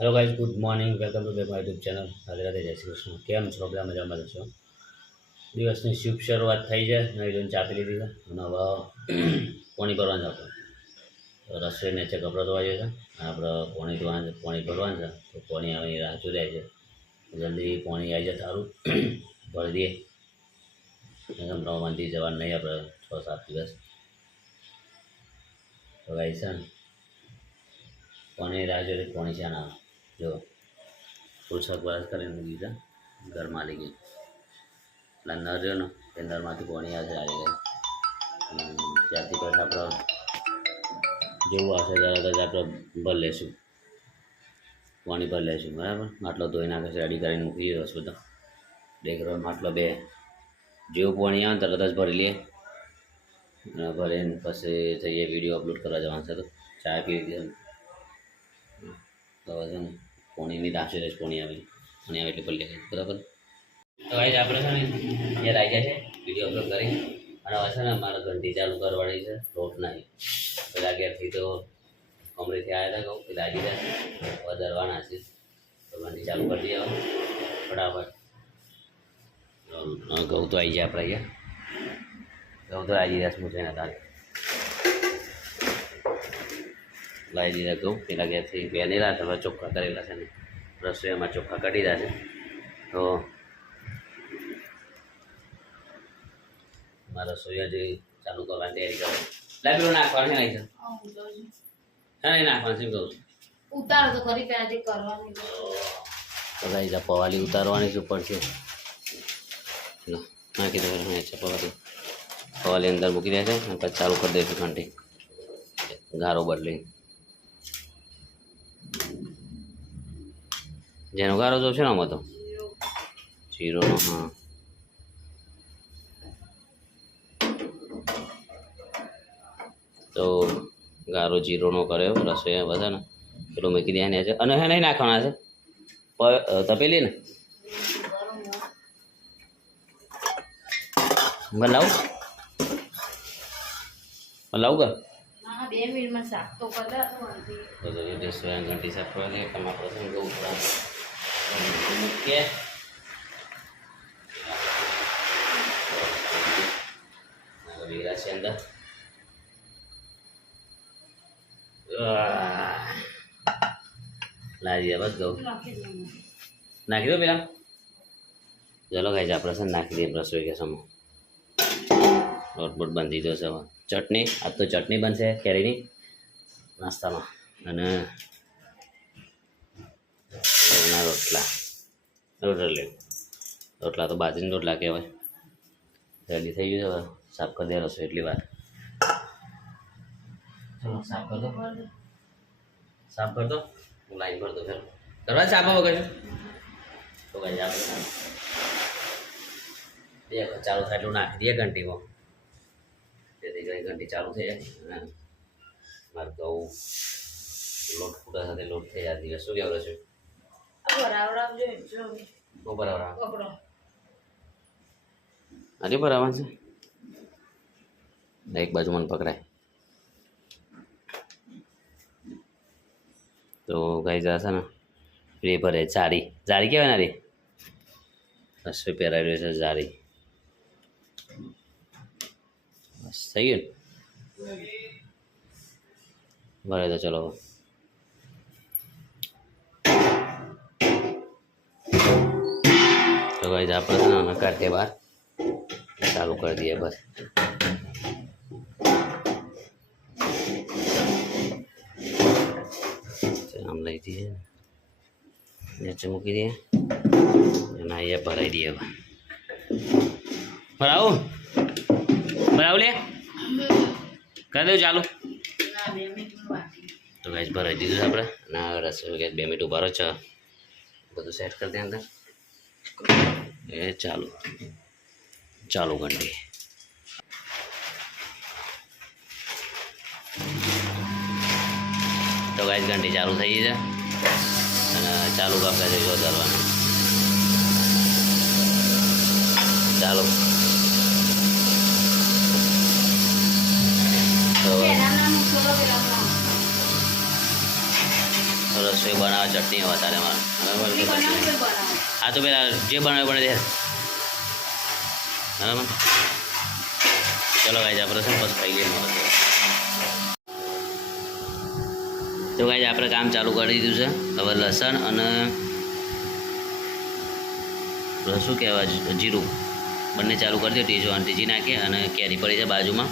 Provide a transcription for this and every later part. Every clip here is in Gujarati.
Hello guys, good morning. Welcome to back my YouTube channel. Radhe Radhe, જય શ્રી કૃષ્ણ. કેમ છો? બધા મજામાં છો? દિવસની શુભ શરૂઆત થઈ છે. નહીં જોઈને ચા પી લીધી છે અને હવે પાણી ભરવાનું જતો રસોઈ નીચે કપડાં ધોવા છે અને આપણે પાણી ભરવાનું છે. તો પાણી આવે રાહ જોઈ રહ્યા છે. જલ્દી પાણી આવી જાય સારું ભરી દઈએ. હમણાં મંદિર જવાનું નહીં આપણે 6-7 દિવસ. તો ગાઈઝ છે ને પાણી રાહ જોઈ પાણી છે ના જો પુરસાદ બરાદ કરીને મૂકી દીધા ઘરમાં લઈ ગઈ એટલે નર રહ્યો ને એ નરમાંથી પાણી આવશે આવી ગઈ. ત્યાંથી પછી આપણે જેવું આવશે ત્યારે જ આપણે ભર લઈશું, પાણી ભરી લઈશું. બરાબર, માટલો ધોઈ નાખે છે, રેડી કરીને મૂકી દીધો છે બધા. ડેકરો માટલો બે જેવું પાણી આવે તરત જ ભરી લઈએ અને ભરીને પછી જઈએ વિડીયો અપલોડ કરવા જવાનું છે. તો ચા પી લીધી તો છે ને પોણીની દાસે જ પોણી આવે એટલે પલ્લે બરાબર. તો ભાઈ આપણે છે ને એ આવી જાય છે વિડીયો અપલોડ કરી અને હવે છે ને મારે ઘંટી ચાલુ કરવાની છે. લોટ નહીં પેલા ઘેરથી તો કમરેથી આવ્યા હતા કહું પેલા આવી જાય હવે દરવાના છે. તો ઘંટી ચાલુ કરી દઈએ હવે ફટાફટ. ઘઉં તો આવી જાય આપણે અહીંયા ઘઉં તો આવી જાય સ્મૂથ એના તારે લાવી દીધા ઘઉં પેલા ઘેરથી બેનેલા છે. હવે ચોખ્ખા કરેલા છે ને રસોઈમાં ચોખ્ખા કાઢી રહ્યા છે. તો મારા રસોઈ હજી ચાલુ કરવાની તૈયારી કરે. લાઈ પેલું નાખવાનું છે નહીં છે હા નહીં નાખવાનું છે કહું ઉતારો તો કરી પહેલાથી કરવાની તો ગાઈ પવાલી ઉતારવાની જ ઉપર છે. નાખી દે પવાલી અંદર મૂકી દે છે અને પછી ચાલુ કરી દઈશું ઘંટી ગારો બદલી જેનો ગારો જોશે ને આમાં તો જીરોનો. હા તો ગારો જીરોનો કર્યો રસોઈ બધા ને પેલો મૂકી દે છે અને હે નહીં નાખવાના છે તપેલી ને લાવું લાવું કર 2 મિનિટમાં શાક તો કદાચ ઘંટી સાફ કરવા દે તમારા પ્રસંગ ગયું મૂકીએ. વીરા છે અંદર લાવી દે બસ ગયું નાખી દો પેલા. ચલો ગાઈઝ આપણે છે નાખી દઈએ રસોઈ કે સમો લોટ બોટ બાંધી દીધો છે. હવે ચટણી આજ તો ચટણી બનશે કેરીની નાસ્તામાં અને રોટલા તો બાજરીના રોટલા કહેવાય. રેડી થઈ ગયું છે. હવે સાફ કરી દે રસોઈ એટલી વાર. ચલો સાફ કરી દો હું લાઈન ભર દો ચાલો કરવા સાફ વગર તો કઈ આપણે ચાલુ થાય એટલું નાખી દઈએ ઘંટીમાં જેથી કરી ઘંટી ચાલુ થઈ જાય. મારે કહું લોટ ફૂટા સાથે લોટ થઈ જાય દિવસ શું કહેવું છે બરાબર આજે બરાબર છે. એક બાજુ મને પકડાય તો ગાઈ જશે ને રે ભરે જારી કહેવાય ને રે રસોઈ પહેરાવી રહ્યો છે જારી. બસ થઈ ગયું ભરે તો ચલો તો ગાઈ આપણે છે ને કાઢીએ બહાર ચાલુ કરી દઈએ બસ. આમ લઈ દઈએ નીચે મૂકી દઈએ અને અહીંયા ભરાઈ દઈએ. ભરાવું લે કરી દઉં ચાલુ. તો ગાઈસ ભરાઈ દીધું છે આપણે અને રસોઈ ગેસ 2 મિનિટ ઉભા રહો છે બધું સેટ કરી દે અંદર એ ચાલુ ઘંટી. તો ગાઈસ ઘંટી ચાલુ થઈ ગઈ છે અને ચાલુ આપણે જઈશું વધારવાનું. ચાલો તો રસોઈ બનાવે ચટણી વધારે મારે રોટલી બનાવું તો બનાવું. હા તો પેલા જે બનાવે બને દે બરાબર. ચલો ગાઈઝ આપણે છે બસ ખાઈ લઈએ મળે. તો ગાઈઝ આપણે કામ ચાલુ કરી દીધું છે. હવે લસણ અને શું કહેવાય જીરું બંને ચાલુ કરી દો. ટીજી નાખીએ અને કેરી પડી છે બાજુમાં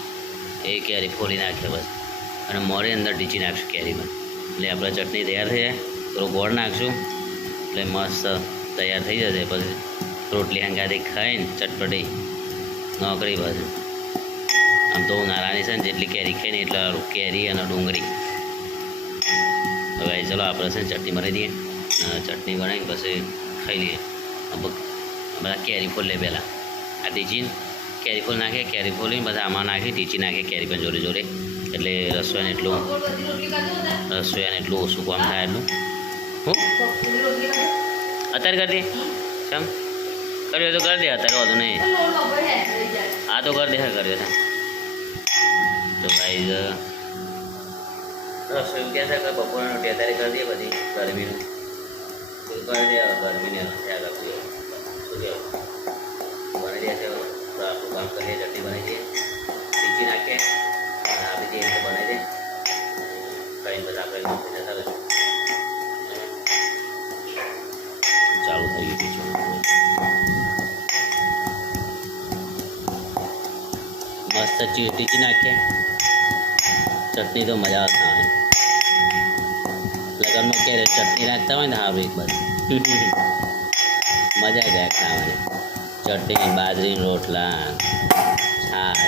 એ કેરી ફોડી નાખીએ બસ. અને મોરે અંદર ટીચી નાખશું કેરીમાં એટલે આપણે ચટણી તૈયાર થઈ જાય. થોડો ગોળ નાખશું એટલે મસ્ત તૈયાર થઈ જશે. પછી રોટલી હંગાથી ખાઈને ચટપટી નોકરી બસ. આમ તો ઉનાળાની છે ને જેટલી કેરી ખાઈને એટલે કેરી અને ડુંગળી. હવે ચલો આપણે છે ને ચટણી બનાવી દઈએ. ચટણી બનાવીને પછી ખાઈ લઈએ. બધા કેરી ફૂલ લે પહેલાં આ ટીચી કેરી ફૂલ નાખે. કેરી ફૂલીને બધા આમાં નાખી ટીચી નાખે કેરી પણ જોડે જોડે એટલે રસોઈને એટલું બપોર બધી રોટલી ખાધો હતા? રસોઈને એટલું ઓછું કામ થાય એટલું. હું બપોરની રોટલી ખાધો? અત્યારે કરી દે કેમ કર્યો તો કરી દે અત્યારે વધુ નહીં. લોટ બપોરે હેઠ રહી જાય. હા તો કરી દે હા કર્યો છે. તો ગાઈઝ રસોઈ કહે છે કે બપોરની રોટી અત્યારે કરી દઈએ બધી ગરમીનું કરી દે. ગરમીને ત્યાં કરતી શું કહેવું બની જાય છે. આપણું કામ કરીએ ચટણી બનાવી દઈએ ટીચી નાખીએ અને આપી દઈએ એટલે બનાવી દે કઈ બધા આપણે જતા રહીશું. ચાલુ થઈ ગયું ટીચું મસ્ત ટીચી નાખીએ. ચટણી તો મજા આવે ખાવાની. લગનમાં ક્યારે ચટણી નાખતા હોય ને સારું એક બાજુ મજા આવી જાય ખાવાની. ચટણી બાજરી રોટલા છાશ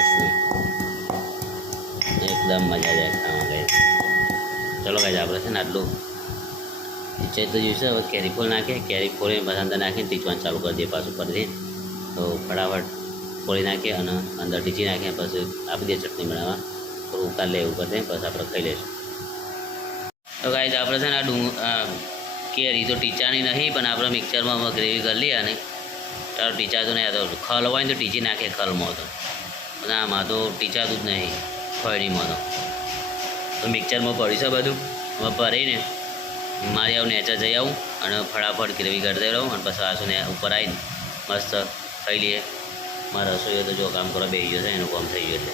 એકદમ મજા જાય ખાવા ગઈ. ચલો ગાઈઝ આપણે છે ને આટલું ટીચાઈ તો જોઈશે. હવે કેરી ફૂલ નાખીએ. કેરી ફોડીને પછી અંદર નાખીને ટીચવાનું ચાલુ કરી દઈએ પાછું પરથી. તો ફટાફટ ફોડી નાખીએ અને અંદર ટીચી નાખીએ પછી આપી દઈએ ચટણી બનાવવા. થોડું ઉકાળ લે એવું કરી દઈએ પછી આપણે ખાઈ લઈશું. તો ગાઈઝ આપણે છે ને આ કેરી તો ટીચાની નહીં પણ આપણે મિક્સરમાં ગ્રેવી કરી લઈએ અને ચાલો ટીચાતું નહીં. તો ખલ હોય ને તો ટીચી નાખે ખલમાં તો અને આમાં તો ટીચાતું જ નહીં ફળીમાં તો મિક્સરમાં પડ્યું છે બધું. હવે ભરીને મારી આવું નેચર જઈ આવું અને ફટાફટ ગ્રેવી કરી દઈ રહું અને પછી આસું ને ઉપર આવીને મસ્ત ખાઈ લઈએ. મારા રસોઈ તો જો કામ કરવા બેસી ગયો છે એનું કામ થઈ ગયું છે.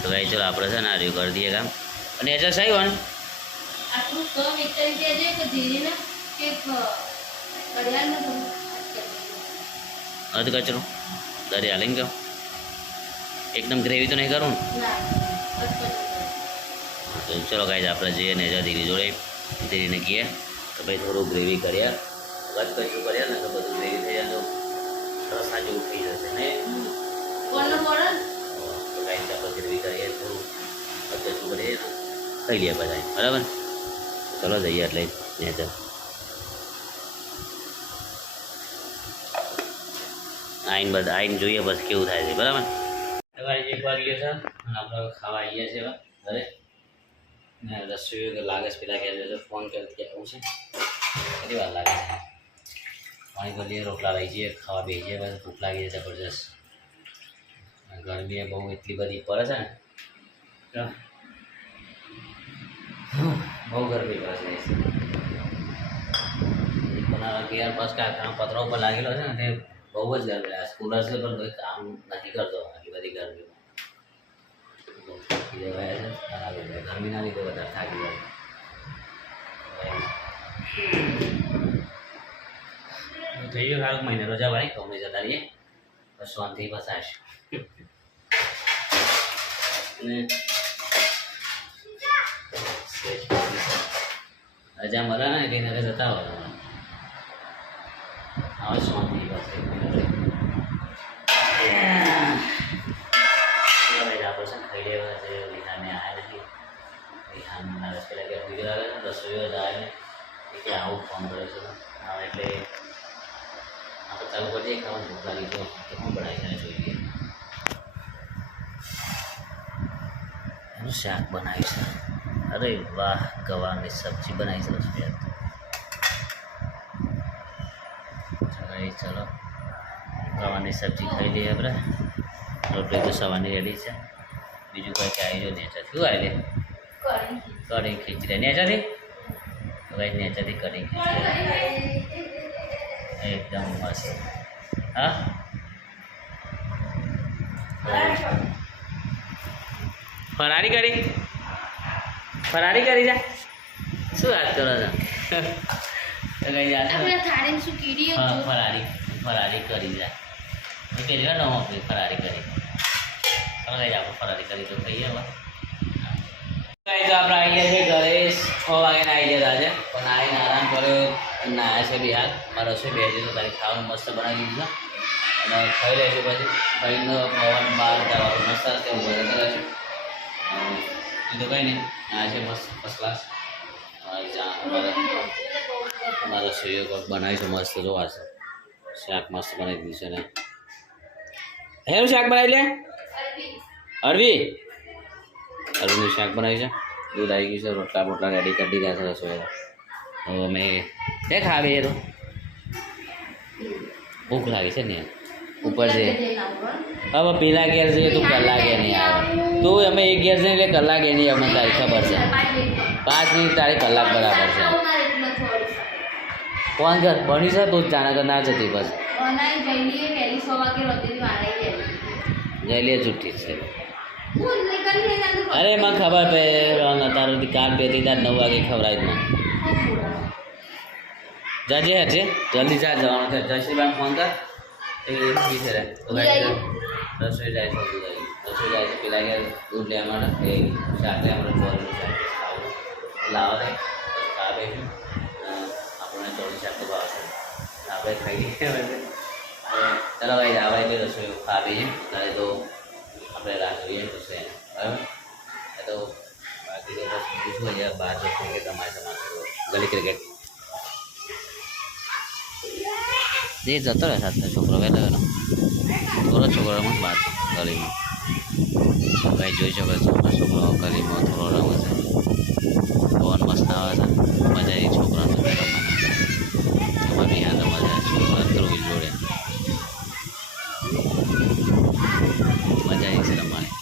તો ભાઈ ચલો આપણે છે ને આ રહ્યું કરી દઈએ કામ. અને નેચર સાહેબ હોય આટલું તો મિક્સર દેજે કે જીરીને કે કડિયાળને થોડું અધ કચરો દરિયા લઈને ગયો. એકદમ ગ્રેવી તો નહીં કરું ને. ના અટકટ. તો ચલો ગાઈઝ આપણે જઈએ નેજા ધીરી જોડે ધીરીને કહીએ તો ભાઈ થોડું ગ્રેવી કરીએ. કચ્છ કચ્છું કરીએ ને તો બધું ગ્રેવી થઈ જાય તો રસા જેવું થઈ જશે ને. કોણનો પડે? તો ગાઈઝ આપણે ગ્રેવી કરીએ થોડું કચ્છું કરીએ ને ખાઈ લઈએ બધા બરાબર. ચલો જઈએ એટલે નેજા આઈને બધા આઈને જોઈએ બસ કેવું થાય છે બરાબર. તો ગાઈઝ એક વાર ગયો છે અને આપણે ખાવા આવીએ છીએ ઘરે ને રસોઈ લાગે છે. પેલા કહે ફોન કરી કે આવું છે કેટલી વાર લાગે છે. પાણી ભરીએ રોટલા લઈ જઈએ ખાવા બેસી જઈએ બસ ભૂખ લાગી જાય જબરજસ્ત. ગરમી બહુ એટલી બધી પડે છે ને બહુ ગરમી પડે છે. પણ ગેર બસ કાંઈ પતરા ઉપર લાગેલો છે ને તે બહુ જ ગરમી લાગે. કુલર છે પણ કોઈ કામ નથી કરતો આટલી બધી ગરમીમાં. ગરમીના લીધે વધારે થાકી જાય. થઈ ગયો સારું મહિને રજા ભાઈ કંપની જતા રહીએ બસ શાંતિ બસ આવશે. રજા મળે ને એટલે ઘરે જતા હોય હવે શાંતિ બસ એક મહિનો રહી. આપણે ખાઈ લેવા છે. વિહાને આવ્યા નથી. વિહાન મારા પેલા કે ભૂલી લાગે ને રસોઈઓ જાય ને કે આવું ફોન કરે છે આવે એટલે આપણે ચાલુ કરી દઈએ ખાવાનું. ભૂખ લાગી તો શું બનાવી જાય જોઈએ. એનું શાક બનાવી છે. અરે વાહ ગવાની સબ્જી બનાવી છે રસોઈ. ચલો ગવાની સબ્જી ખાઈ લઈએ આપણે. રોટલી તો સવારની રેડી છે. બીજું કંઈ કે આવી જો નેચર શું આવી લે કરી કઢી ખીચડી નેચરથી ભાઈ નેચરથી કરી એકદમ મસ્ત. હા ફરારી કરી જા શું વાત કરો છો? તો કઈ જા આપણે થાળીને શું કીડી હા ફરારી કરી જા પેલી વાર નવો ફરારી કરી ચાલો કઈ આપણે ફરારી કરી તો કહીએ હવે કઈ તો આપણે આવી ગયા છે ઘરે 6 વાગ્યાના આવી ગયા આજે પણ આવીને આરામ કર્યો નાયા છે બી હાલ મારે રસોઈ બેસી તો તારી ખાવાનું મસ્ત બનાવી દીધું છે અને ખાઈ લઈશું પછી ખાઈને પવન બહાર જવાનું મસ્ત હશે એવું બધું કરે છે બીજું કંઈ નહીં આ છે મસ્ત ફર્સ્ટ ક્લાસ અમારે રસોઈઓ બનાવીશું મસ્ત જોવા છે શાક મસ્ત બનાવી દીધું છે ને હેનું શાક બનાવી લે અરવીનું શાક બનાવ્યું છે દૂધ આવી ગયું છે રોટલા બોટલા રેડી કરી દીધા છે રસોઈ હવે અમે તે ખાવી તો ભૂખ લાગી છે ને ઉપર છે હવે પેલા ઘેર જઈએ તો કલાકે નહીં આવે તું અમે એક ઘેર જઈએ એટલે કલાકે નહીં અમને તારી ખબર છે 5 મિનિટ તારી કલાક બરાબર છે કોણ ઘર ભણી છે તું જ જાણે કે ના જતી બસ જઈ જુઠ્ઠી છે અરે મને ખબર પે તારું કામ પેતી તાર 9 વાગે ખવડાવી મને જાજે હજે જલ્દી જા જવાનું છે જયશ્રીભાઈ ફોન કર એ બી છે રસોઈ જાય છે રસોઈ જાય છે પેલા ગયા દૂધ લેવા માટે એ સાથે આપણે ચોરીનું શાક ખાવું લાવો દે ખા બેસું આપણને ચોરી શાક તો ભાવે છે આપણે ખાઈ લઈએ ચાલો ભાઈ આવે એટલે રસોઈ ખા બેસીએ ત્યારે તો આપણે રાહ જોઈએ તો છે બરાબર એ તો બાકી તો બસ બીજું શું અહીંયા બહાર જો ક્રિકેટ રમાય છે ગલી ક્રિકેટ જે જતો રહે સાથે છોકરો વહેલો વહેલો થોડો છોકરો રમે બહાર ગલીમાં ભાઈ જોઈ શકો છો છોકરો ગલીમાં થોડો રમે છે પવન મસ્ત આવે છે મજા આવી છોકરાને રમવાની એમાં બી હાલ મજા આવે છોકરા ધ્રુવી જોડે મજા આવી છે રમવાની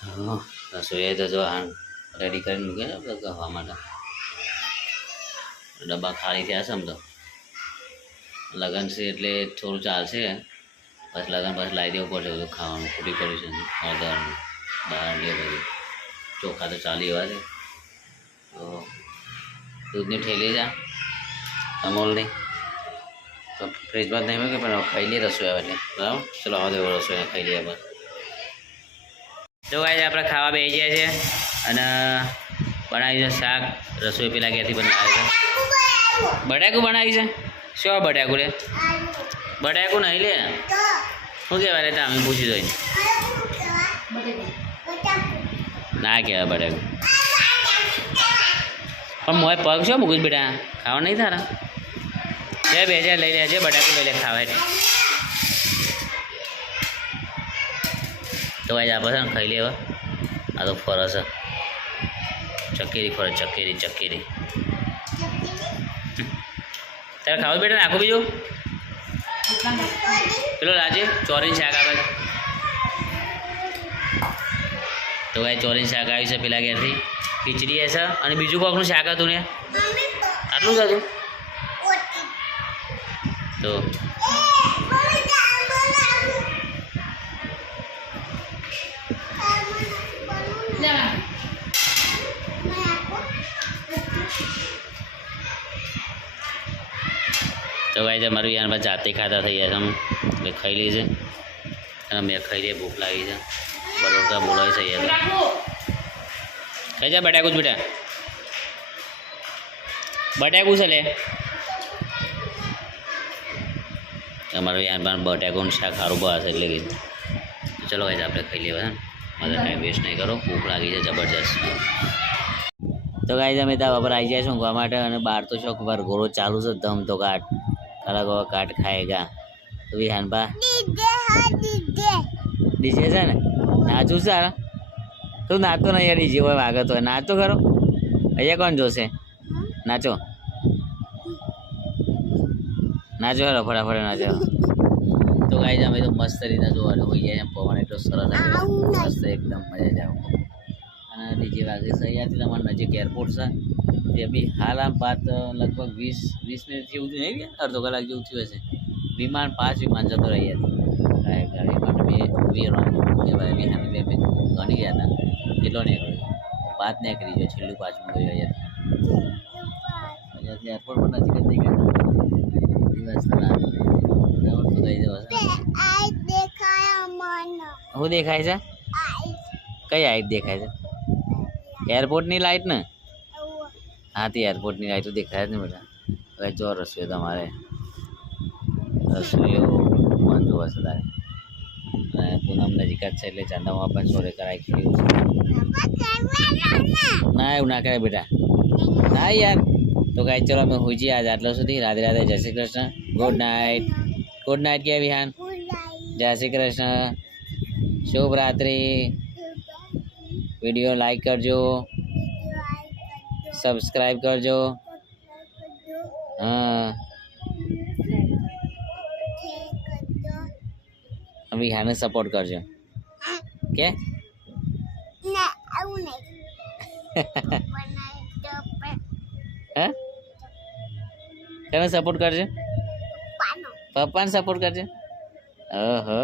હા રસોઈ તો જો આ રેડી કરીને મૂકે ને આપણે ખાવા માટે ડબ્બા ખાલી થયા છે આમ તો લગન છે એટલે થોડું ચાલશે પછી લગન પછી લાવી દેવું પડશે બધું ખાવાનું ખૂટી પડ્યું છે હળદરનું બહાર લે બધું ચોખા તો ચાલી એવા છે તો દૂધની ઠેલી જા અમૂલની તો ફ્રીજમાં જ નહીં મૂકે પણ ખાઈ લઈએ રસોઈ આવે એટલે બરાબર ચલો આવા દેવો રસોઈ ખાઈ લઈએ બસ જો ગાઈસ આપણે ખાવા બેસી ગયા છે અને બનાવી છે શાક રસોઈ પેલા ક્યાંથી બનાવે છે બટાકું બનાવી છે શું બટાકું લે બટાકું નહીં લે શું કહેવાય લે તમે પૂછી જોઈને ના કહેવાય બટાકું પણ મોય પગ શું મૂકીશ બેટા ખાવા નહીં તારા બે 2000 લઈ લેજે બટાકું લઈ લે ખાવા એટલે તો ભાઈ આપણે છે ને ખાઈ લેવા આ તો ફરસ ચકેરી ફરસ ચકેરી તારે ખાવું બેટા નાખું બીજું પેલો રાજે ચોરીનું શાક આવે તો ભાઈ ચોરીનું શાક આવ્યું છે પેલા ઘેરથી ખીચડી હશે અને બીજું કોકનું શાક હતું ને આટલું જ હતું તો તો ભાઈ તમારું યાર જાતે ખાતા થઈ ગયા છે એટલે ખાઈ લઈએ અને મેં ખાઈ લઈએ ભૂખ લાગી છે બરોબર બોલાવી છે યાર કઈ જા બટાકું જ બેટા બટાકું છે લે તમારું યાર બટાકુનું શાક સારું ભાવે છે એટલે કીધું ચલો ભાઈ આપણે ખાઈ લેવા મારે ટાઈમ વેસ્ટ નહીં કરો ભૂખ લાગી છે જબરજસ્ત તો ગાઈઝ અમે ત્યાં પર આવી જાય છું ઊંઘવા માટે અને બહાર તો શોખ વરઘોડો ચાલુ છે ધમ તો કાટ ખરા ગો કાટ ખાએગા તો વિહાનબા ડીજે છે ને નાચું સારા તું નાચતો નહીં યાર ડીજે હોય વાગતો હોય નાચતો ખરો અહીંયા કોણ જોશે નાચો નાચો હેરો ફટાફટ નાચો તો ગાઈઝ અમે તો મસ્ત રીતે જોવા હોઈ જાય પવન એટલો સરસ લાગે મસ્ત એકદમ મજા જ આવે અને બીજી વાત છે અહીંયાથી તમારા નજીક એરપોર્ટ છે તે બી હાલ આમ વાત લગભગ 20 મિનિટ જેવું થયું નહીં ગયા અડધો કલાક જેવું થયું હશે વિમાન 5 વિમાન જતો રહ્યા વિમાન બે કહેવાય વિહાન બે ગણી ગયા હતા કેટલો નીકળ્યો 5 નીકળી ગયો છેલ્લું 5મું ગયું અહીંયાથી એરપોર્ટ પર નજીક જ થઈ ગયા દિવસ તો થઈ જવા શું દેખાય છે કઈ લાઈટ દેખાય છે એરપોર્ટની લાઈટ ને હા તે એરપોર્ટની લાઈટો દેખાય જ ને બેટા હવે જો રસોઈ તમારે રસોઈઓ પણ જોવા છે તારે અને પૂનમ નજીક જ છે એટલે ચાંદામાં પણ સોરે કરાવી ખેડ્યું છે ના એવું ના કરે બેટા ના યાર તો કાંઈ ચલો અમે હોઈજી આજ આટલો સુધી રાધે રાધે જય શ્રી કૃષ્ણ ગુડ નાઇટ કે વિહાન જય શ્રી કૃષ્ણ શુભ રાત્રિ વિડીયો લાઈક કરજો સબસ્ક્રાઈબ કરજો હા વિહાને સપોર્ટ કરજો કે હે તમે સપોર્ટ કરજો પપ્પાને સપોર્ટ કરજો ઓહો